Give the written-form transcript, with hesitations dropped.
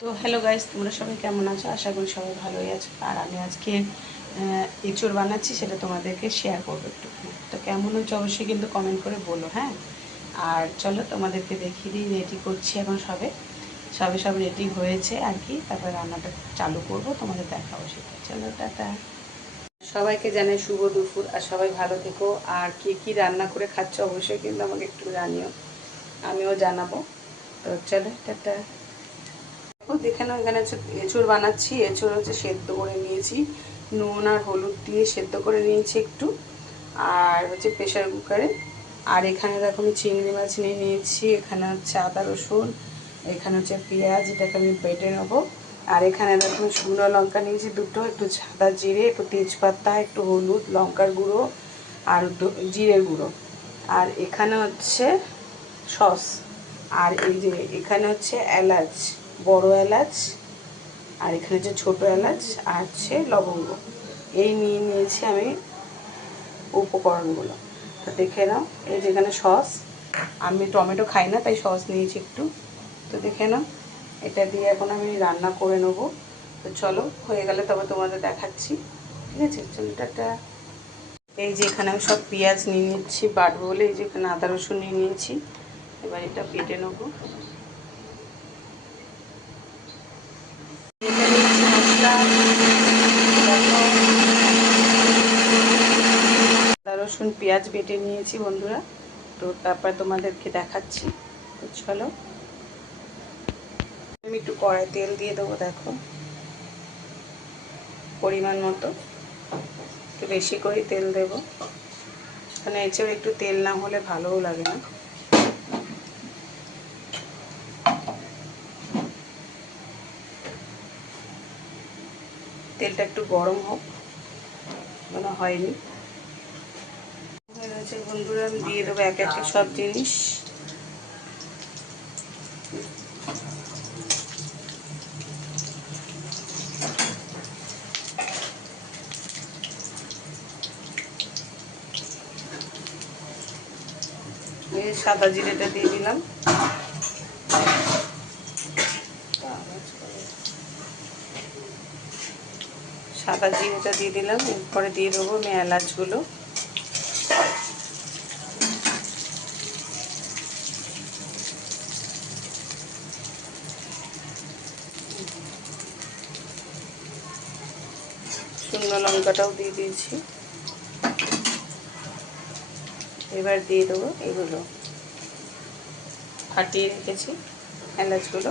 তো hello guys, তোমরা সবাই কেমন আছো? আশা করি সবাই ভালোই আছো। আর আমি আজকে এঁচোড় বানাচ্ছি, সেটা তোমাদেরকে শেয়ার করবো একটু। তো কেমন হচ্ছে অবশ্যই কিন্তু কমেন্ট করে বলো, হ্যাঁ। আর চলো তোমাদেরকে দেখিয়ে দিই, রেডি করছি এখন সবে সব রেডি হয়েছে আর কি। তারপরে রান্নাটা চালু করব, তোমাদের দেখাবো সেটা। চলো, টাটা। সবাইকে জানাই শুভ দুপুর, আর সবাই ভালো থেকো। আর কি কি রান্না করে খাচ্ছ অবশ্যই কিন্তু আমাকে একটু জানিও, আমিও জানাবো। তো চলো, টাটা। দেখে নাও, এখানে হচ্ছে এঁচোড় বানাচ্ছি। এঁচোড় হচ্ছে সেদ্ধ করে নিয়েছি, নুন আর হলুদ দিয়ে সেদ্ধ করে নিয়েছি একটু, আর হচ্ছে প্রেশার কুকারে। আর এখানে দেখো আমি চিংড়ি মাছ নিয়ে নিয়েছি, এখানে হচ্ছে আদা রসুন, এখানে হচ্ছে পেঁয়াজ, এটাকে আমি বেটে নেবো। আর এখানে দেখো শুকনো লঙ্কা নিয়েছি দুটো, একটু সাদা জিরে, একটু তেজপাতা, একটু হলুদ, লঙ্কার গুঁড়ো আর জিরের গুঁড়ো। আর এখানে হচ্ছে সস। আর এই যে এখানে হচ্ছে এলাচ, বড় এলাচ, আর এখানে হচ্ছে ছোটো এলাচ, আর হচ্ছে লবঙ্গ। এই নিয়ে নিয়েছি আমি উপকরণগুলো। তো দেখে নাও, এই যে এখানে সস, আমি টমেটো খাই না তাই সস নিয়েছি একটু। তো দেখে নাও, এটা দিয়ে এখন আমি রান্না করে নেবো। তো চলো, হয়ে গেলে তবে তোমাদের দেখাচ্ছি। ঠিক আছে, চলো, টাটা। এই যে এখানে আমি সব পেঁয়াজ নিয়ে নিচ্ছি বাটবো বলে। এই যে এখানে আদা রসুন নিয়ে নিয়েছি, এবার এটা বেটে নেবো। আদা রসুন পেঁয়াজ বেটে নিয়েছি বন্ধুরা। তো তারপর তোমাদেরকে দেখাচ্ছি। তো চলো, আমি একটু কড়াই তেল দিয়ে দেবো, দেখো পরিমাণ মতো, একটু বেশি করে তেল দেবো, কারণ এছাড়া একটু তেল না হলে ভালোও লাগে না। তেলটা একটু গরম হোক, মনে হয়নি হয়ে গেছে বন্ধুরা। আমি দিয়ে দেবো এক এক সব জিনিস। এই সাদা জিরেটা দিয়ে দিলাম, সাদা জিরেটা দিয়ে দিলাম। এরপরে দিয়ে দেবো আমি এলাচগুলো, শুকনো লঙ্কাটাও দিয়ে দিয়েছি। এবার দিয়ে দেবো এগুলো ফাটিয়ে রেখেছি এলাচগুলো,